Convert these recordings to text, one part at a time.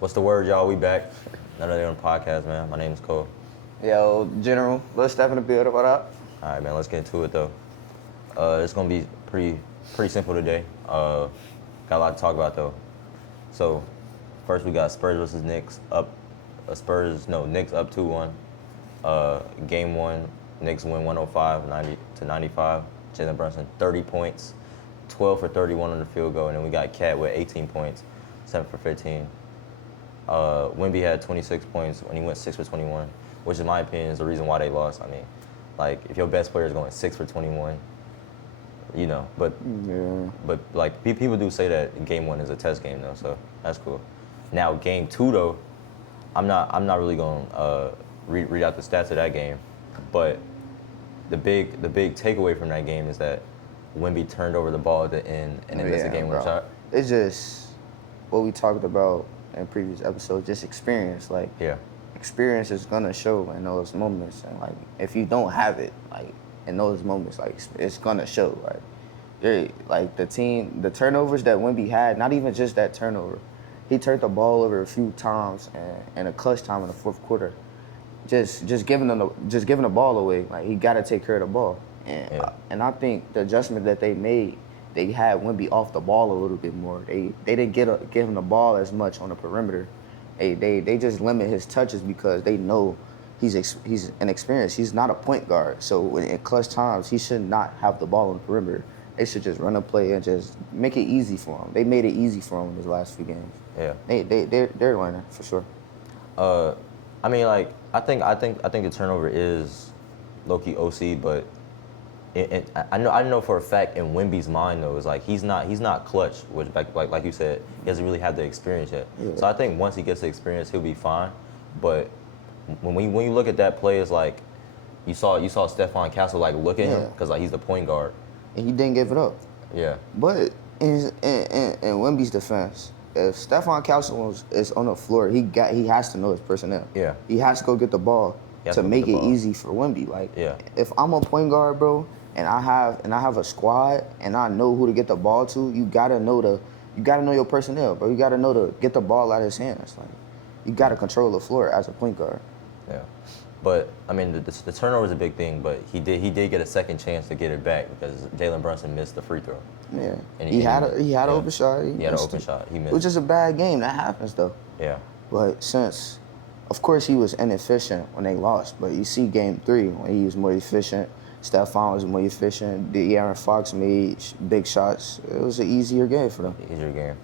What's the word, y'all? We back. Another day on the podcast, man. My name is Cole. Yo, General, let's step in the building. What up? All right, man. Let's get into it though. It's gonna be pretty simple today. Got a lot to talk about though. So, first we got Spurs versus Knicks up. Knicks up 2-1. Game one, Knicks win 105-95. Jalen Brunson 30 points, 12 for 31 on the field goal, and then we got Cat with 18 points, 7 for 15. Wemby had 26 points when he went 6 for 21, which in my opinion is the reason why they lost. I mean, like if your best player is going 6 for 21, you know, but like people do say that game one is a test game though, so that's cool. Now game two though, I'm not really going to read out the stats of that game, but the big takeaway from that game is that Wemby turned over the ball at the end and then missed a game winner shot. It's just what we talked about in previous episodes, just experience. Like, experience is gonna show in those moments, and like if you don't have it, like in those moments, like it's gonna show. Like the turnovers that Wemby had, not even just that turnover, he turned the ball over a few times and a clutch time in the fourth quarter. Just giving the ball away. Like he got to take care of the ball, and I think the adjustment that they made, they had Wemby off the ball a little bit more. They didn't give him the ball as much on the perimeter. They just limit his touches because they know he's inexperienced. He's not a point guard, so in clutch times he should not have the ball on the perimeter. They should just run a play and just make it easy for him. They made it easy for him in his last few games. Yeah, they're learning for sure. I mean, like I think the turnover is low-key OC, but I know for a fact in Wemby's mind though is like he's not clutch, which like you said, he doesn't really have the experience yet. Yeah. So I think once he gets the experience, he'll be fine. But when you look at that play, it's like you saw Stephon Castle like look at him because like he's the point guard, and he didn't give it up. Yeah. But in Wemby's defense, if Stephon Castle is on the floor, he has to know his personnel. Yeah. He has to go get the ball to make it easy for Wemby. Like, if I'm a point guard, bro, and I have a squad and I know who to get the ball to, you gotta know your personnel, bro. You gotta know to get the ball out of his hands. Like, you gotta control the floor as a point guard. Yeah. But I mean, the turnover is a big thing, but he did get a second chance to get it back because Jalen Brunson missed the free throw. Yeah, and he had an open shot. He had an open shot. He missed. It was just a bad game. That happens though. Yeah. But since, of course, he was inefficient when they lost. But you see, game 3 when he was more efficient, Stephon was more efficient. De'Aaron Fox made big shots. It was an easier game for them. Easier game.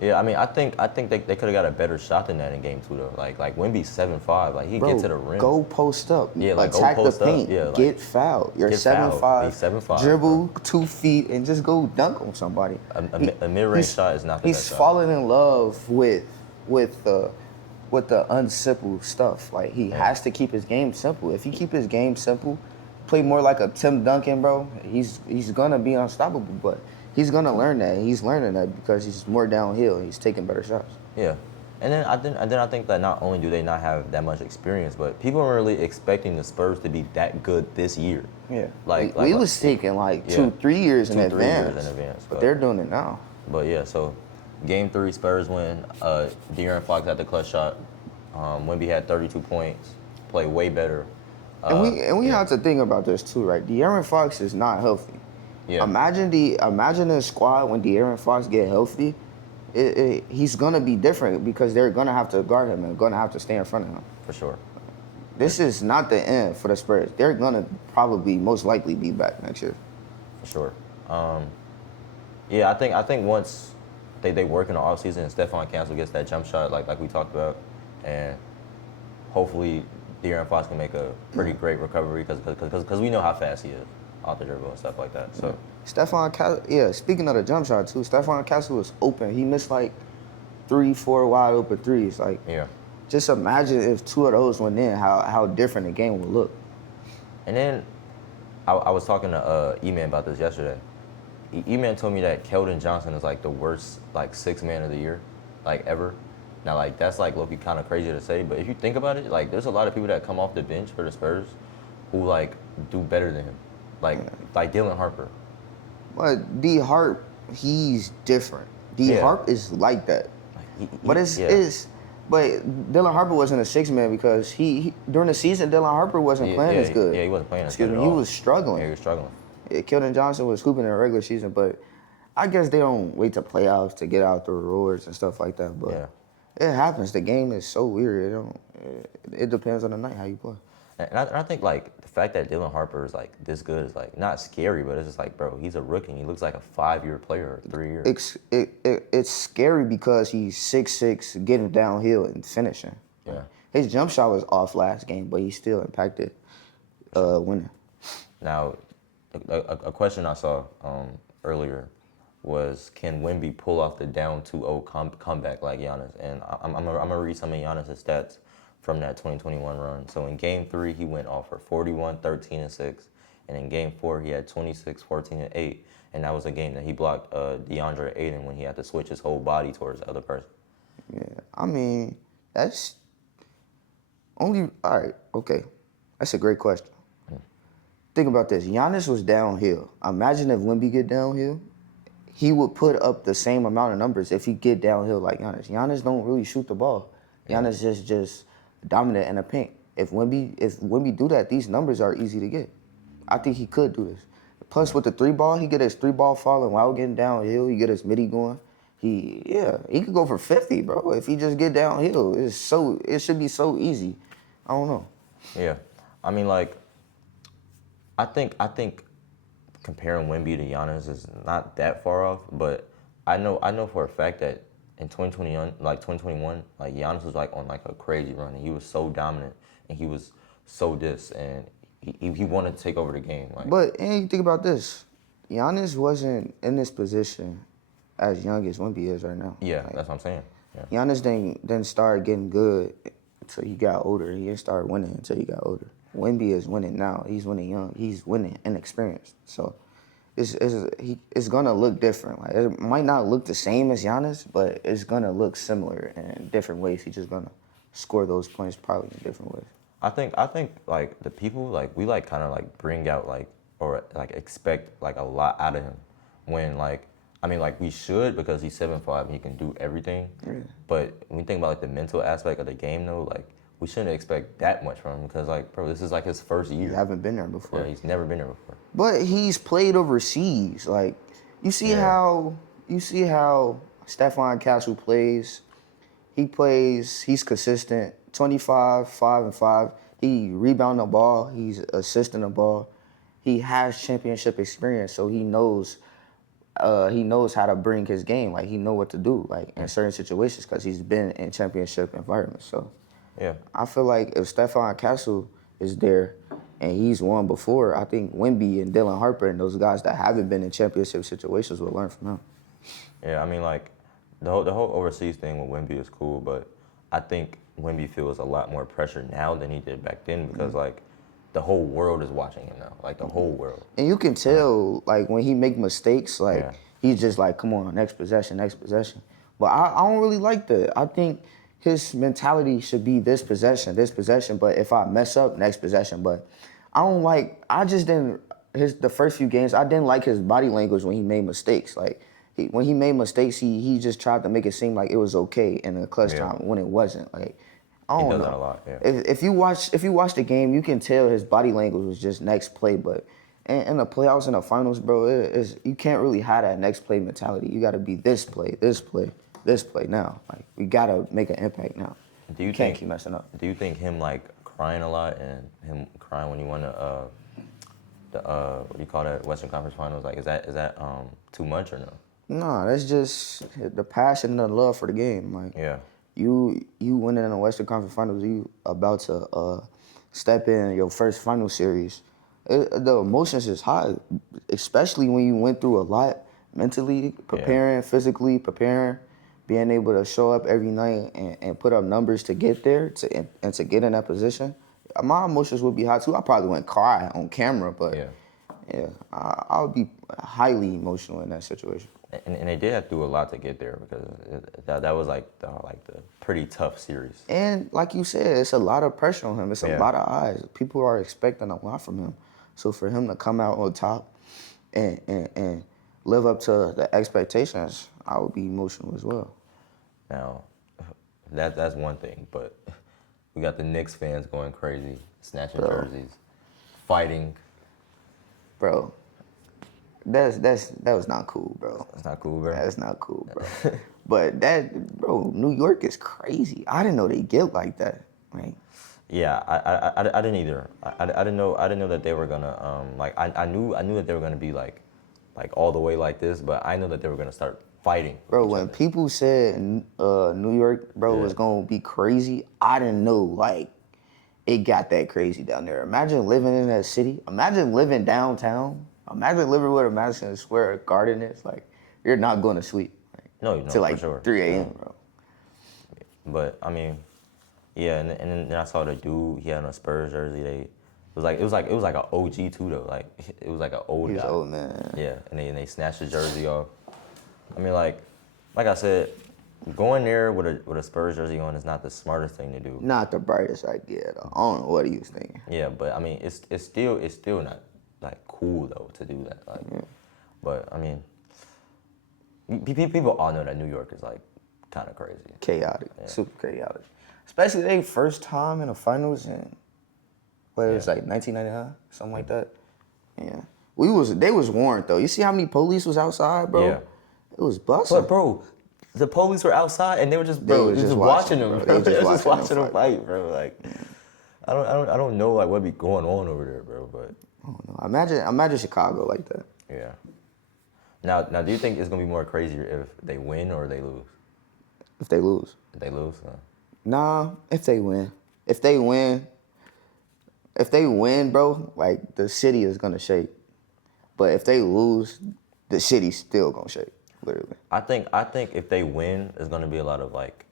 Yeah, I mean, I think they could have got a better shot than that in game 2 though. Like Wemby's 7'5", like he get to the rim. Go post up. Yeah, like attack go post the paint. Up. Yeah, like, get fouled. You're 7'5". He's 7'5". Dribble 2 feet and just go dunk on somebody. A mid-range shot is not the best shot. He's falling in love with the unsimple stuff. Like he has to keep his game simple. If he keep his game simple, play more like a Tim Duncan, bro, he's gonna be unstoppable. But he's gonna learn that. He's learning that because he's more downhill. He's taking better shots. Yeah, and then I think that not only do they not have that much experience, but people are really expecting the Spurs to be that good this year. Yeah, we was thinking like 2-3 years in advance. But they're doing it now. But yeah, so game 3 Spurs win. De'Aaron Fox had the clutch shot. Wemby had 32 points. Played way better. And we have to think about this too, right? De'Aaron Fox is not healthy. Yeah. Imagine the squad when De'Aaron Fox get healthy. He's gonna be different because they're gonna have to guard him and gonna have to stay in front of him. For sure. This is not the end for the Spurs. They're gonna probably most likely be back next year. For sure. I think once they work in the offseason and Stephon Castle gets that jump shot like we talked about, and hopefully De'Aaron Fox can make a pretty great recovery because we know how fast he is off the dribble and stuff like that. So Stephon Castle, speaking of the jump shot too, Stephon Castle was open. He missed like 3-4 wide open threes. Like, just imagine if 2 of those went in, how different the game would look. And then I was talking to E-Man about this yesterday. E-Man told me that Keldon Johnson is like the worst like 6th man of the year, like ever. Now, like, that's like low-key kind of crazy to say, but if you think about it, like, there's a lot of people that come off the bench for the Spurs who like do better than him, like Dylan Harper. But D Harp, he's different. D Harp is like that. But it's But Dylan Harper wasn't a 6-man because he during the season Dylan Harper wasn't playing as good. Yeah, he wasn't playing as Excuse good me, at all. he was struggling. Yeah, he was struggling. Keldon Johnson was hooping in the regular season, but I guess they don't wait to playoffs to get out the rewards and stuff like that. But it happens. The game is so weird. It depends on the night how you play. And I think like the fact that Dylan Harper is like this good is like not scary, but it's just like, bro, he's a rookie. He looks like a 5-year player or 3 years. It's scary because he's 6'6", getting downhill and finishing. Yeah. His jump shot was off last game, but he still impacted winning. Now, a question I saw earlier was, can Wemby pull off the down 2-0 comeback like Giannis? And I'm gonna read some of Giannis' stats from that 2021 run. So in Game 3, he went off for 41, 13, and 6. And in Game 4, he had 26, 14, and 8. And that was a game that he blocked DeAndre Ayton when he had to switch his whole body towards the other person. Yeah, I mean, that's only, all right, okay. That's a great question. Think about this. Giannis was downhill. Imagine if Wemby get downhill, he would put up the same amount of numbers if he get downhill like Giannis. Giannis don't really shoot the ball. Giannis just dominant in the paint. If Wemby do that, these numbers are easy to get. I think he could do this. Plus, with the 3-ball, he get his 3-ball falling while getting downhill. He get his midi going. He could go for 50, bro. If he just get downhill, it should be so easy. I don't know. Yeah, I mean, like, I think comparing Wemby to Giannis is not that far off, but I know for a fact that in 2021, like Giannis was like on like a crazy run, and he was so dominant, and he was so and he wanted to take over the game. Like, and you think about this, Giannis wasn't in this position as young as Wemby is right now. Yeah, like, that's what I'm saying. Yeah. Giannis didn't start getting good until he got older. He didn't start winning until he got older. Wemby is winning now. He's winning young. He's winning inexperienced. So it's gonna look different. Like, it might not look the same as Giannis, but it's gonna look similar in different ways. He's just gonna score those points probably in different ways. I think like the people, like, we like kind of like bring out like, or like expect like a lot out of him, when like, I mean, like, we should, because he's 7'5" and he can do everything. Yeah. But when you think about like the mental aspect of the game though, like, we shouldn't expect that much from him, because like, bro, this is like his first year. You haven't been there before. Yeah, he's never been there before. But he's played overseas. Like, you see how Stephon Castle plays. He's consistent. 25, 5 and 5. He rebound the ball. He's assisting the ball. He has championship experience, so he knows how to bring his game. Like, he know what to do, like, in certain situations, because he's been in championship environments. So yeah, I feel like if Stephon Castle is there and he's won before, I think Wemby and Dylan Harper and those guys that haven't been in championship situations will learn from him. Yeah, I mean, like, the whole overseas thing with Wemby is cool, but I think Wemby feels a lot more pressure now than he did back then, because like, the whole world is watching him now, like the whole world. And you can tell, like, when he make mistakes, like, he's just like, come on, next possession, next possession. But I don't really like that. I think his mentality should be this possession, but if I mess up, next possession. But the first few games, I didn't like his body language when he made mistakes. Like, when he made mistakes, he just tried to make it seem like it was okay in the clutch time when it wasn't. Like, I don't know. He does that a lot, yeah. If you watch the game, you can tell his body language was just next play. But in the playoffs and the finals, bro, you can't really have that next play mentality. You got to be this play now. Like, we got to make an impact now. You can't keep messing up. Do you think him like crying a lot and him crying when he won the what do you call that, Western Conference Finals, like, is that too much or no? No, that's just the passion and the love for the game. Like, yeah. You winning in the Western Conference Finals, you about to step in your first final series. The emotions is high, especially when you went through a lot mentally, preparing, physically preparing, being able to show up every night and put up numbers to get there and to get in that position. My emotions would be high too. I probably wouldn't cry on camera, but I would be highly emotional in that situation. And they did have to do a lot to get there, because that was like the pretty tough series. And like you said, it's a lot of pressure on him. It's a lot of eyes. People are expecting a lot from him. So for him to come out on top and live up to the expectations, I would be emotional as well. Now, that's one thing. But we got the Knicks fans going crazy, snatching jerseys, fighting. Bro, that was not cool, bro. That's not cool, bro. That's not cool, bro. But bro, New York is crazy. I didn't know they get like that. Like, yeah, I didn't either. I didn't know that they were gonna like I knew that they were gonna be like all the way like this, but I know that they were gonna start fighting. Bro, when people said New York, bro, was gonna be crazy, I didn't know like it got that crazy down there. Imagine living in that city. Imagine living downtown. Imagine living where the Madison Square Garden is. Like, you're not going to sleep. Like, no, till like for sure. 3 a.m., bro. But I mean, yeah, and then I saw the dude. He had a Spurs jersey. It was like an OG too though. Like it was like an old He's guy. old man. Yeah, and they snatched his jersey off. I mean, like I said, going there with a Spurs jersey on is not the smartest thing to do. Not the brightest idea though. I don't know what he was thinking. Yeah, but I mean, it's still not like cool though to do that. Like, but I mean, people all know that New York is like kind of crazy, chaotic, super chaotic. Especially their first time in the finals in what it was like 1999, something like that. Yeah, they was warned though. You see how many police was outside, bro? Yeah, it was busting. But bro, the police were outside and they were just watching them. Bro. They were just watching them fight, bro. Like, I don't know like what be going on over there, bro. But I don't know. Imagine Chicago like that. Yeah. Now, do you think it's gonna be more crazier if they win or they lose? If they lose. If they lose? Nah, if they win. If they win, bro, like the city is gonna shake. But if they lose, the city's still gonna shake, literally. I think if they win, there's gonna be a lot of like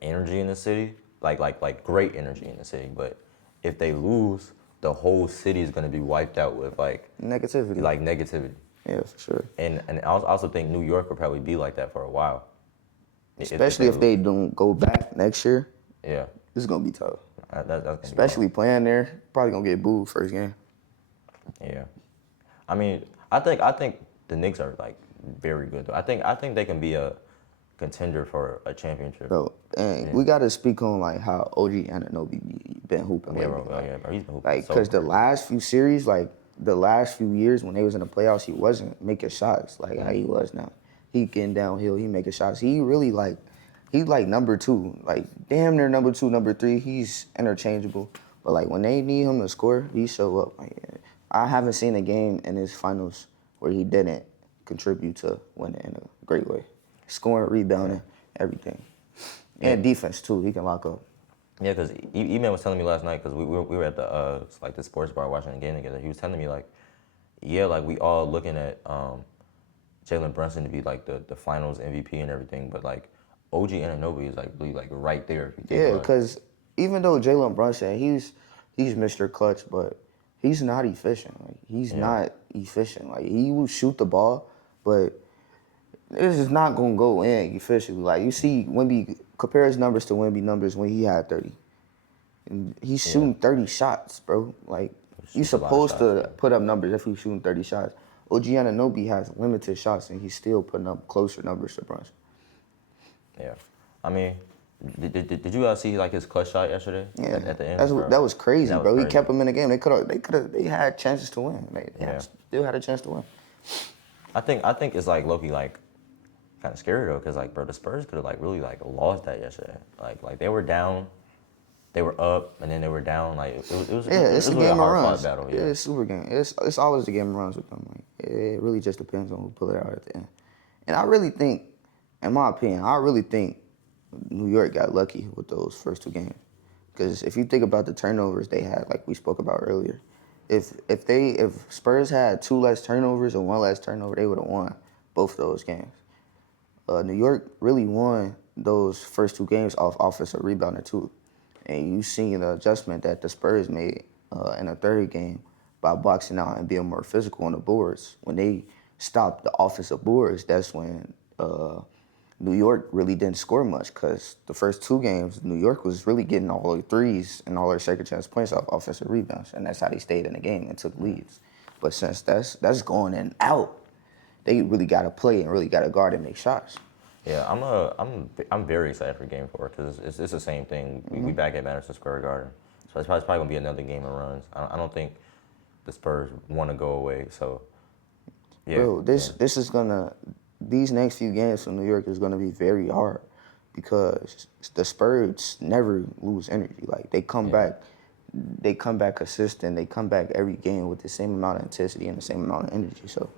energy in the city, like great energy in the city. But if they lose, the whole city is gonna be wiped out with like negativity. Like negativity. Yeah, for sure. And I also think New York will probably be like that for a while. Especially if they don't go back next year. Yeah. This is gonna be tough. That's especially playing there, probably gonna get booed first game. Yeah. I mean, I think the Knicks are like very good though. I think they can be a contender for a championship. Bro, and we gotta speak on like how OG Anunoby been hooping lately. Bro, he's been hooping. Like, cause the last few series, like the last few years when they was in the playoffs, he wasn't making shots like how he was now. He getting downhill, he making shots. He really like, he's like number 2, like damn near number 2, number 3. He's interchangeable, but like when they need him to score, he show up. Like, I haven't seen a game in his finals where he didn't contribute to winning in a great way. Scoring, rebounding, everything. And defense, too. He can lock up. Yeah, because E-Man was telling me last night, because we were at the like the sports bar watching the game together. He was telling me, like, yeah, like, we all looking at Jalen Brunson to be, like, the finals MVP and everything, but, like, OG Anunoby is, like, really, like, right there. Yeah, because even though Jalen Brunson, he's Mr. Clutch, but he's not efficient. Like, he's not efficient. Like, he will shoot the ball, but this is not gonna go in efficiently. Like, you see Wemby, compare his numbers to Wemby numbers when he had 30. And he's shooting 30 shots, bro. Like, you're supposed to put up numbers if he's shooting 30 shots. OG Anunoby has limited shots, and he's still putting up closer numbers to Brunson. Yeah. I mean, did you guys see, like, his clutch shot yesterday? Yeah. At the end? That was crazy, that was bro. crazy. He kept him in the game. They had chances to win. They still had a chance to win. I think it's, like, low-key, like, kind of scary though, because like, bro, the Spurs could have like really like lost that yesterday. Like they were down, they were up, and then they were down. Like it was it's a really game a of hard runs. battle. Yeah, It's a super game. It's always a game of runs with them. Like it really just depends on who pull it out at the end. And I really think, in my opinion, New York got lucky with those first 2 games. Because if you think about the turnovers they had, like we spoke about earlier, if Spurs had 2 less turnovers and 1 less turnover, they would have won both of those games. New York really won those first 2 games off offensive rebounding too. And you seen the adjustment that the Spurs made in the 3rd game by boxing out and being more physical on the boards. When they stopped the offensive boards, that's when New York really didn't score much, because the first 2 games, New York was really getting all their threes and all their second chance points off offensive rebounds, and that's how they stayed in the game and took leads. But since that's going in and out, they really got to play and really got to guard and make shots. Yeah, I'm very excited for Game 4 because it's the same thing. We back at Madison Square Garden, so it's probably gonna be another game of runs. I don't think the Spurs want to go away. So yeah, Bro, this is gonna, these next few games from New York is gonna be very hard because the Spurs never lose energy. Like they come back consistent. They come back every game with the same amount of intensity and the same amount of energy. So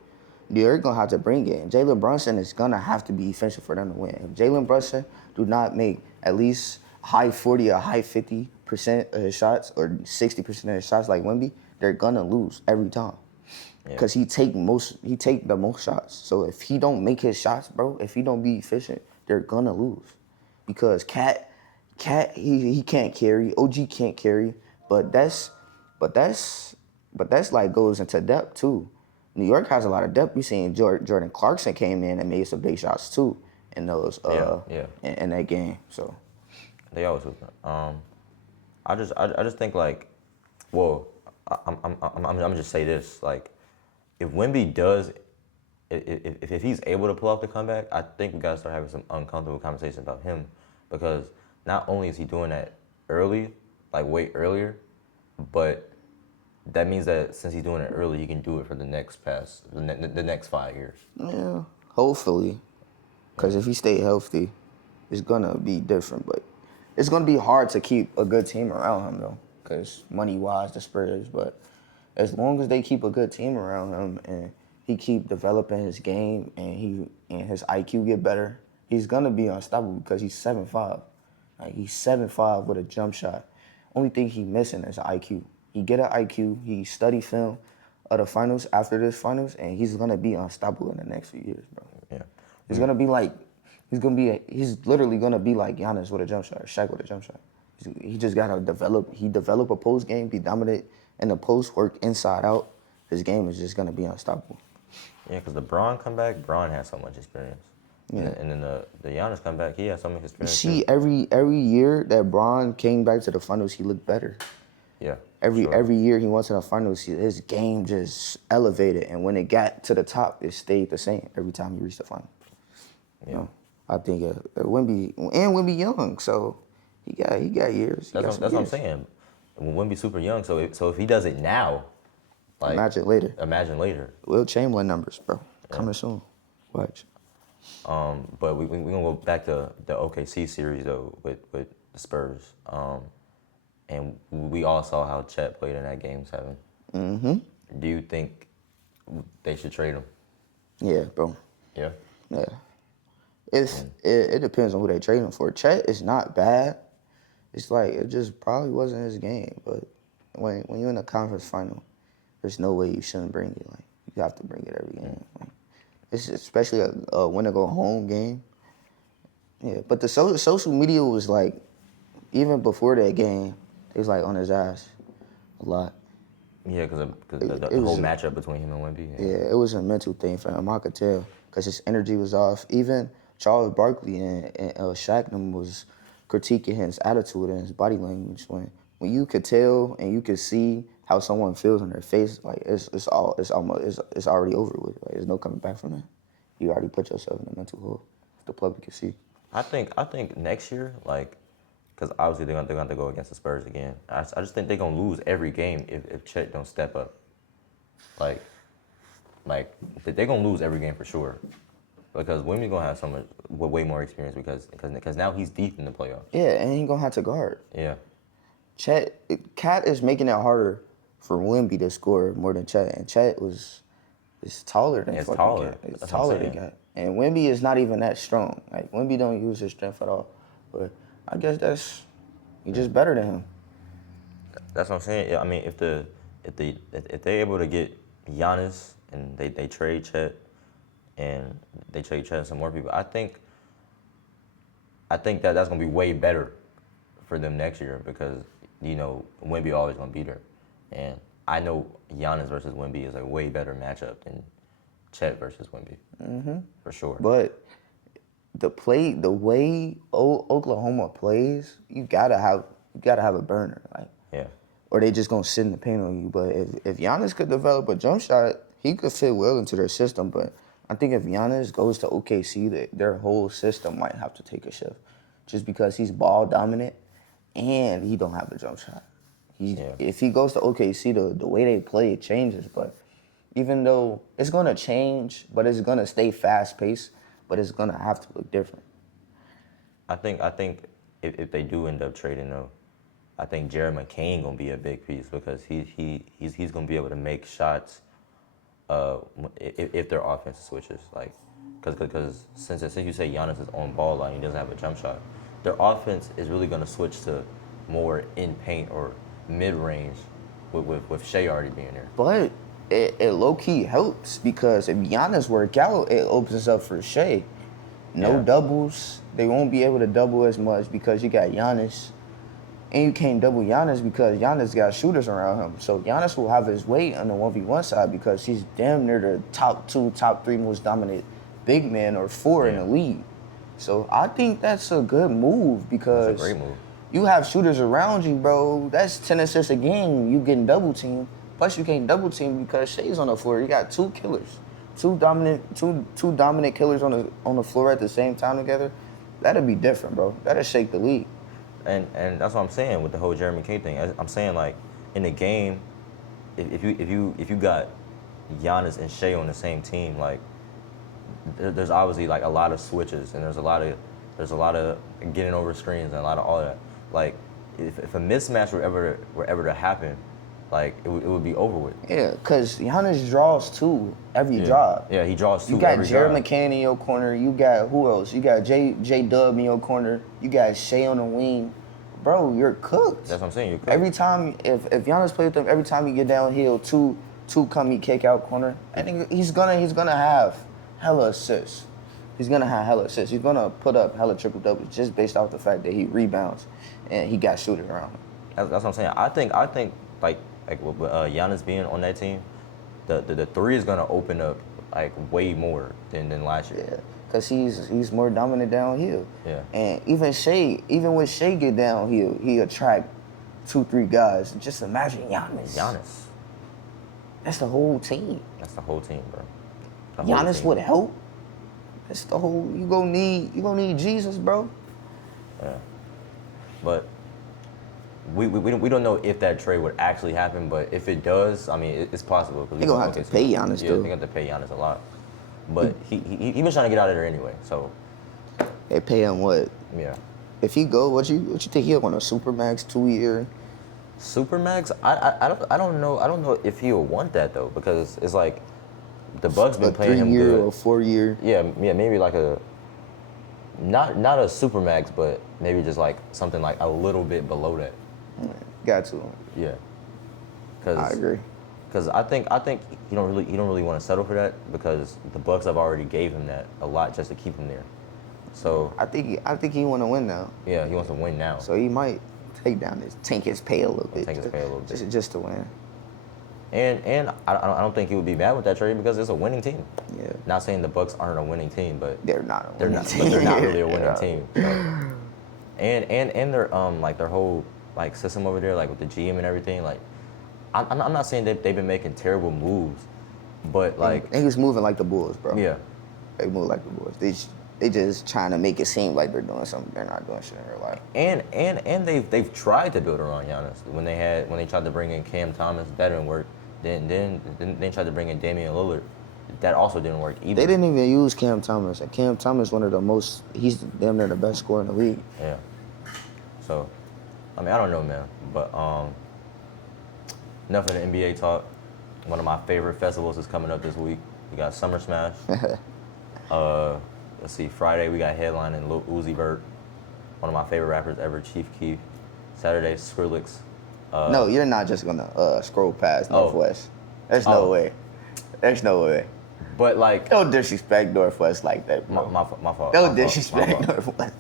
New York gonna have to bring it. And Jalen Brunson is gonna have to be efficient for them to win. If Jalen Brunson do not make at least high 40 or high 50% of his shots or 60% of his shots like Wemby, they're gonna lose every time. Because he take the most shots. So if he don't make his shots, bro, if he don't be efficient, they're gonna lose. Because Cat, he can't carry. OG can't carry. But that's like goes into depth too. New York has a lot of depth. We seen Jordan Clarkson came in and made some big shots too in those in that game. So they always do that. I just think like, well, I'm just say this like, if Wemby does, if he's able to pull off the comeback, I think we gotta start having some uncomfortable conversations about him, because not only is he doing that early, like way earlier, but that means that since he's doing it early, he can do it for the next the next 5 years. yeah, hopefully, because if he stay healthy, it's gonna be different. But it's gonna be hard to keep a good team around him though, because money-wise, the Spurs. But as long as they keep a good team around him and he keep developing his game and his IQ get better, he's gonna be unstoppable because he's 7'5". Like he's 7'5" with a jump shot. Only thing he missing is IQ. He get an IQ. He study film of the finals after this finals, and he's gonna be unstoppable in the next few years, bro. Yeah, He's gonna be like, he's literally gonna be like Giannis with a jump shot, or Shaq with a jump shot. He just gotta develop. He develop a post game, be dominant in the post, work inside out. His game is just gonna be unstoppable. Yeah, because the Bron comeback, Bron has so much experience. Yeah. And then the Giannis comeback, he has so much experience. You see, every year that Bron came back to the finals, he looked better. Yeah. Every year he went to the finals, his game just elevated, and when it got to the top, it stayed the same every time he reached the final. Yeah. You know, I think Wemby young, so he got years. That's what I'm saying. Wemby's super young, so if he does it now, like imagine later. Will Chamberlain numbers, bro, coming soon. Watch. But we're gonna go back to the OKC series though with the Spurs. And we all saw how Chet played in that Game 7. Mm-hmm. Do you think they should trade him? Yeah, bro. Yeah? Yeah. It depends on who they trade him for. Chet is not bad. It's like, it just probably wasn't his game. But when you're in a conference final, there's no way you shouldn't bring it. Like, you have to bring it every game. Like, it's especially a win-or-go-home game. Yeah, but the social media was like, even before that game, it was like on his ass a lot. Yeah, because the whole matchup between him and Wemby. Yeah, it was a mental thing for him. I could tell because his energy was off. Even Charles Barkley and Shaq was critiquing his attitude and his body language. When you could tell and you could see how someone feels in their face, like it's already over with. Like there's no coming back from that. You already put yourself in a mental hole. The public can see. I think next year, like, because obviously they're gonna have to go against the Spurs again. I just think they're gonna lose every game if Chet don't step up. Like they're gonna lose every game for sure, because Wemby's gonna have way more experience because now he's deep in the playoffs. Yeah, and he's gonna have to guard. Yeah. Cat is making it harder for Wemby to score more than Chet, and Chet is taller than It's taller. Cat. It's taller than Cat. And Wemby is not even that strong. Like Wemby don't use his strength at all. But I guess he's just better than him. That's what I'm saying. Yeah, I mean, if they're able to get Giannis and they trade Chet and they trade Chet and some more people, I think that's gonna be way better for them next year, because Wemby always gonna be there, and I know Giannis versus Wemby is a way better matchup than Chet versus Wemby, for sure. But the way Oklahoma plays, you gotta have a burner, like, yeah, or they just gonna sit in the paint on you. But if Giannis could develop a jump shot, he could fit well into their system. But I think if Giannis goes to OKC, their whole system might have to take a shift, just because he's ball dominant and he don't have a jump shot. If he goes to OKC, the way they play it changes. But even though it's gonna change, but it's gonna stay fast paced, but it's gonna have to look different. I think if they do end up trading though, I think Jared McCain gonna be a big piece because he's gonna be able to make shots if their offense switches, like, because since you say Giannis is on ball line, he doesn't have a jump shot, their offense is really gonna switch to more in paint or mid range with Shea already being there. But it low key helps because if Giannis work out, it opens up for Shea. No doubles. They won't be able to double as much because you got Giannis. And you can't double Giannis because Giannis got shooters around him. So Giannis will have his weight on the 1v1 side because he's damn near the top 2, top 3 most dominant big man or 4 in the league. So I think that's a good move because that's a great move. You have shooters around you, bro. That's 10 assists a game. You getting double teamed. Plus you can't double team because Shea's on the floor. You got 2 killers. Two dominant killers on the floor at the same time together. That'd be different, bro. That'd shake the league. And that's what I'm saying with the whole Jeremy K thing. I'm saying, like, in the game, if you got Giannis and Shea on the same team, like, there's obviously like a lot of switches and there's a lot of getting over screens and a lot of all that. Like, if a mismatch were ever to happen, like, it would be over with. Yeah, because Giannis draws 2 every drive. Yeah, he draws 2 every drive. You got Jared McCain in your corner. You got who else? You got J-Dub in your corner. You got Shea on the wing. Bro, you're cooked. That's what I'm saying. You're cooked. Every time, if Giannis plays with them, every time you get downhill, two come he kick out corner. I think he's gonna have hella assists. He's gonna have hella assists. He's gonna put up hella triple doubles just based off the fact that he rebounds and he got shooters around him. That's what I'm saying. I think like with Giannis being on that team, the 3 is gonna open up like way more than last year. Yeah, because he's more dominant downhill. Yeah. And even when Shea get downhill, he attract 2-3 guys. Just imagine Giannis. That's the whole team. That's the whole team, bro. Giannis would help. That's the whole. You gonna need Jesus, bro. Yeah. But we don't know if that trade would actually happen, but if it does, I mean, it's possible. They're gonna have to pay Giannis, though. Yeah, they're gonna have to pay Giannis a lot. But he was trying to get out of there anyway, so. They pay him what? Yeah. If he go, what you think he'll want a Supermax 2-year? Supermax? I don't know. I don't know if he'll want that though, because it's like the Bucks been paying him good. A 3-year or 4-year? Yeah, maybe like a not a Supermax, but maybe just like something like a little bit below that. Got to. Yeah. I agree. Because I think he don't really want to settle for that because the Bucks have already gave him that a lot just to keep him there. So I think he want to win now. Yeah, he wants to win now. So he might tank his pay a little bit. Just to win. And I don't think he would be mad with that trade because it's a winning team. Yeah. Not saying the Bucks aren't a winning team, but they're not a winning team. But they're not really a winning team. So. And their like their whole like system over there, like with the GM and everything, like I'm not saying that they've been making terrible moves, but like he's moving like the Bulls, bro. Yeah. They move like the Bulls. They just trying to make it seem like they're doing something. They're not doing shit in real life. And they've tried to build around Giannis. When they tried to bring in Cam Thomas, that didn't work. Then they tried to bring in Damian Lillard. That also didn't work either. They didn't even use Cam Thomas. And Cam Thomas he's damn near the best scorer in the league. Yeah. So, I mean, I don't know, man. But enough of the NBA talk. One of my favorite festivals is coming up this week. We got Summer Smash. Let's see, Friday we got headlining Lil Uzi Vert, one of my favorite rappers ever, Chief Keef. Saturday, Skrillex. No, you're not just gonna scroll past Northwest. There's no way. There's no way. But like, don't disrespect Northwest like that, bro. My fault. Don't disrespect Northwest.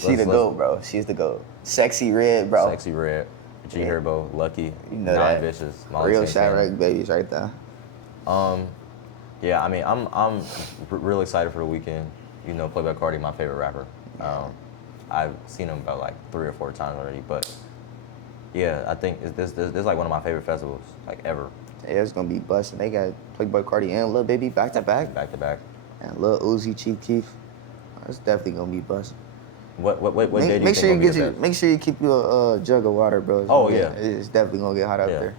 She's the GOAT, bro. She's the GOAT. Sexy Red, bro. Sexy Red, G Herbo, Lucky, you know Non-Vicious, Real Chirac babies right there. Yeah, I mean, I'm real excited for the weekend. You know, Playboi Carti, my favorite rapper. I've seen him about like 3 or 4 times already, but yeah, I think this is like one of my favorite festivals like ever. Yeah, it's gonna be busting. They got Playboy Cardi and Lil Baby back to back. Back to back. And Lil Uzi, Chief Keef. It's definitely gonna be busting. What day do you think sure you gonna be the best? Make sure you keep your jug of water, bro. It's definitely gonna get hot out there.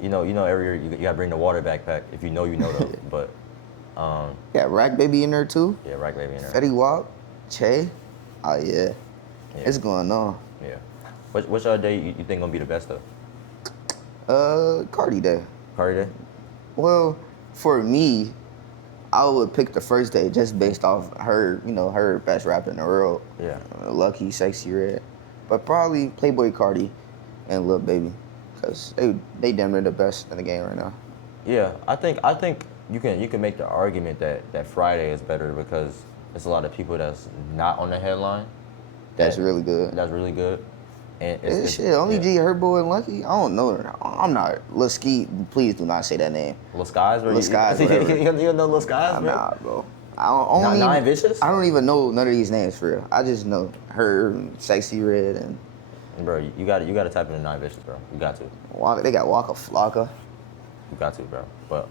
You know, every year you gotta bring the water backpack. If you know, you know though. But yeah, Rack Baby in there too. Yeah, Rack Baby in there. Fetty Wap, Che. Oh yeah. It's going on. Yeah. Which day you think gonna be the best though? Cardi Day. Cardi Day. Well, for me, I would pick the first day just based off her, her best rapper in the world. Yeah. Lucky, Sexy Red. But probably Playboy Cardi and Lil Baby. Because they damn near the best in the game right now. Yeah, I think you can make the argument that Friday is better because there's a lot of people that's not on the headline. That's really good. That's really good. And only G Herbo and Lucky. I don't know. I'm not Lil Ski. Please do not say that name. Lil Skies, bro. Lil Skies. You don't know Lil Skies, bro? Nah, bro. Not Vicious. I don't even know none of these names for real. I just know her, Sexy Red, and. Bro, you got to type in the 9 Vicious, bro. You got to. They got Waka Flocka. You got to, bro. But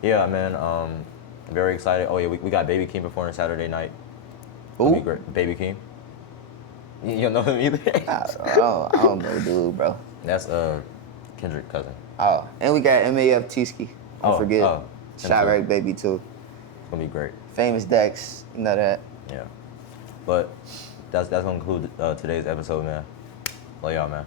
yeah, man. Very excited. Oh yeah, we got Baby Keem performing Saturday night. Who? Be great. Baby Keem. You don't know him either? I don't know, dude, bro. That's Kendrick cousin. Oh, and we got MAF T-Ski. Don't forget. Chirac Baby too. It's gonna be great. Famous Dex, you know that. Yeah. But that's gonna conclude today's episode, man. Love y'all, man.